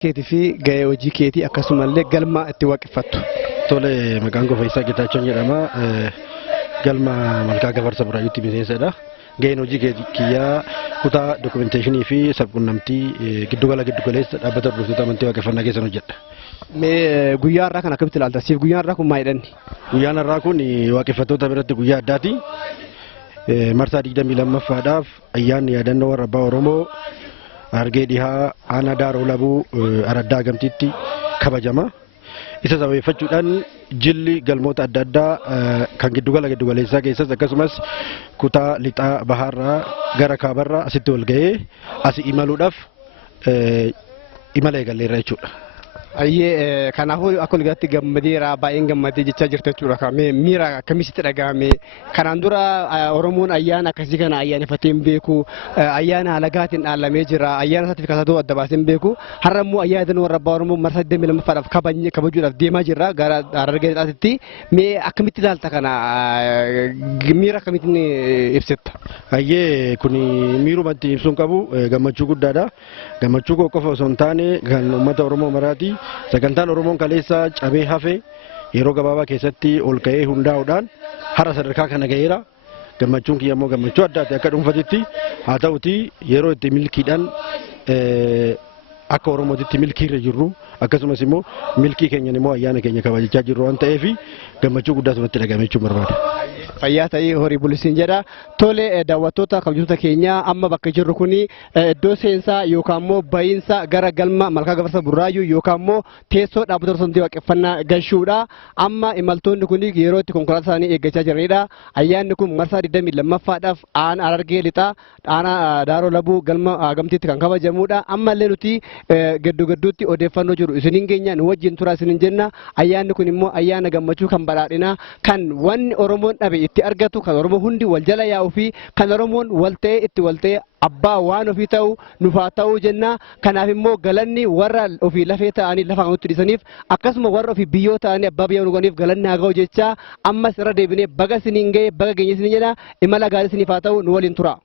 keetii fi gahee hojii keetii akkasumallee galma itti waaqeffattu. Tole maqaan koo Faayisaa Geetaachoo jedhama. Galma Malkaa Gafarsa Buraayyuutti miseensadha. Gaheen hojii kiyyaa kutaa dokumenteeshinii fi sabquunnamtii giddugaleessa dhaabbata hordoftoota amantii waaqeffannaa keessan hojjedha. Mee guyyaa har'aa kan akkamitti ilaalta? Siif guyyaan har'aa kun maal jedhani? Guyyaan har'aa kun waaqeffattoota biratti guyyaa addaati. Marsaa 22ffaadhaaf ayyaanni yaadannoo warra abbaa Oromoo Harargee dhihaa aanaa Daaroo Labuu Araddaa Gamtiitti kabajama. Isa sababeeffachuudhaan jilli galmoota adda addaa kan giddugaleessaa keessas akkasumas kutaa lixaa bahaarraa gara kaabarraa asitti wal ga'ee asii imaluudhaaf imala eegalleerra jechuudha. Ayyee kanaafuu akka walitti gammadeera baay'een gammadee jechaa jirta jechuudha. Miira akkamitti dhagahame? Kanaan dura Oromoon ayyaana akkasii kana ayyaaneffatee hin beeku. Ayyaana alagaatiin dhaalamee jira. Ayyaana isaatiif kasatuu adda baasee hin beeku. Har'a immoo ayyaana warra abbaa Oromoo marsaa 22ffaadhaaf kabajuudhaaf deemaa jirra gara Harargee lixaatti. Mee akkamitti ilaalta kana? Miira akkamittiin ibsetta? Ayyee kun miirumatti ibsuun qabu gammachuu guddaadha. Gammachuu koo qofa osoo hin taane kan uummata Oromoo maraati. Sagantaan Oromoon kaleessa cabee hafe yeroo gabaabaa keessatti ol ka'ee hundaa'uudhaan har'a sadarkaa kana ga'eera. Gammachuun kiyya immoo gammachuu addaati akka dhuunfatitti haa ta'uti yeroo itti milkiidhaan akka Oromootitti milkiirra jirru akkasumas immoo milkii keenyan immoo ayyaana keenya kabajachaa jirru waan ta'eef gammachuu guddaa sanatti dhagahame jechuun barbaada. Fayyaa ta'ee horii bulisiin jedha. Tole daawwattoota kabajamtoota keenya amma bakka jirru kuni iddoo seensaa yookaan immoo bahiinsa gara galma Malkaa Gafarsa Burraayyuu yookaan immoo teessoo dhaabbata hordoftoota waaqeffannaa galchuudha. Amma imaltoonni kuni yeroo itti konkolaataa isaanii eeggachaa jiranidha. Ayyaanni kun marsaa 22ffaadhaaf aanaa Harargee lixaa aanaa Daaroo Labuu galma gamtiitti kan kabajamudha. Ammallee nuti gidduutti odeeffannoo jiru isiniin geenya nu wajjin tura isiniin jenna. Ayyaanni kun immoo ayyaana gammachuu kan badhaadhinaa kan wanni Oromoon dhabe itti argatu kan Oromoo hundi wal jala yaa'uu fi kan Oromoon wal ta'ee itti wal ta'ee abbaa waan ofii ta'u nufaa ta'uu jenna. Kanaaf immoo galanni warra ofii lafee ta'anii lafa kan nutti dhisaniif akkasuma warra ofii biyyoo ta'anii abbaa biyyaa nuganiif galanni haa ga'u jecha ammas irra deebinee baga isiniin ga'e baga geenye isiniin jedha imala gaarii isiniif haa ta'u nu waliin tura.